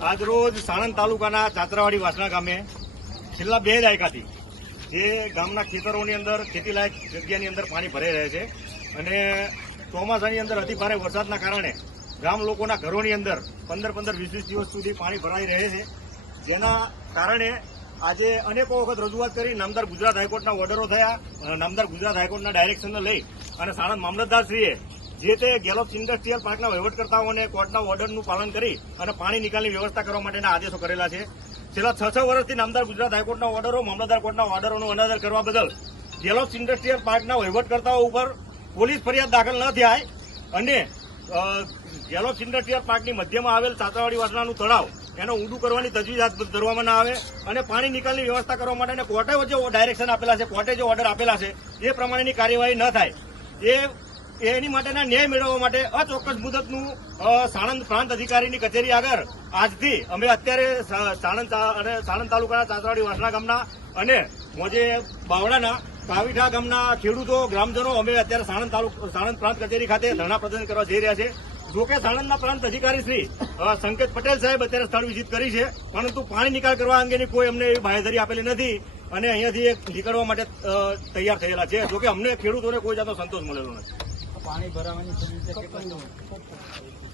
આજરોજ સાણંદ તાલુકાના ચાતરાવાડી વાસણા ગામે છેલ્લા 2 દાયકાથી જે ગામના ખેતરોની અંદર ખેતીલાયક જગ્યાની અંદર પાણી ભરાઈ રહે છે અને ચોમાસાની અંદર અતિભારે વરસાદના કારણે ગામ લોકોના ઘરોની અંદર 15-20 દિવસ સુધી પાણી ભરાઈ રહે છે, જેના કારણે આજે અનેકો વખત રજૂઆત કરી નામદાર ગુજરાત હાઈકોર્ટના ઓર્ડરો થયા. નામદાર ગુજરાત હાઈકોર્ટના ડાયરેક્શનને લઈ અને સાણંદ મામલતદારશ્રીએ જે તે ગેલોપ્સ ઇન્ડસ્ટ્રીયલ પાર્કના વહીવટકર્તાઓને કોર્ટના ઓર્ડરનું પાલન કરી અને પાણી નિકાલની વ્યવસ્થા કરવા માટેના આદેશો કરેલા છે. છેલ્લા 6 વર્ષથી નામદાર ગુજરાત હાઈકોર્ટના ઓર્ડરો, મામલતદાર કોર્ટના ઓર્ડરોનો અનાદર કરવા બદલ ગેલોપ્સ ઇન્ડસ્ટ્રીયલ પાર્કના વહીવટકર્તાઓ ઉપર પોલીસ ફરિયાદ દાખલ ન થાય અને ગેલોપ્સ ઇન્ડસ્ટ્રીયલ પાર્કની મધ્યમાં આવેલ ચાતરાવાડી વાસણાનું તળાવ એનો ઊંડું કરવાની તજવીજ હાથ ધરવામાં ના આવે અને પાણી નિકાલની વ્યવસ્થા કરવા માટે કોર્ટે જે ડાયરેક્શન આપેલા છે, કોર્ટે જે ઓર્ડર આપેલા છે એ પ્રમાણેની કાર્યવાહી ન થાય એની માટેના ન્યાય મેળવવા માટે અચોક્કસ મુદતનું સાણંદ પ્રાંત અધિકારીની કચેરી આગળ આજથી અમે અત્યારે સાણંદ તાલુકાના ચાતરાવાડી વાસણા ગામના અને મોજે બાવળાના કાવીઠા ગામના ખેડૂતો, ગ્રામજનો અમે અત્યારે સાણંદ પ્રાંત કચેરી ખાતે ધરણા પ્રદર્શન કરવા જઈ રહ્યા છે. જોકે સાણંદના પ્રાંત અધિકારી શ્રી સંકેત પટેલ સાહેબ અત્યારે સ્થળ વિઝિટ કરી છે, પરંતુ પાણી નિકાલ કરવા અંગેની કોઈ અમને એવી બાંહેધરી આપેલી નથી અને અહીંયાથી નીકળવા માટે તૈયાર થયેલા છે. જોકે અમને ખેડૂતોને કોઈ જાતનો સંતોષ મળેલો નથી. પાણી ભરાવાની સમસ્યા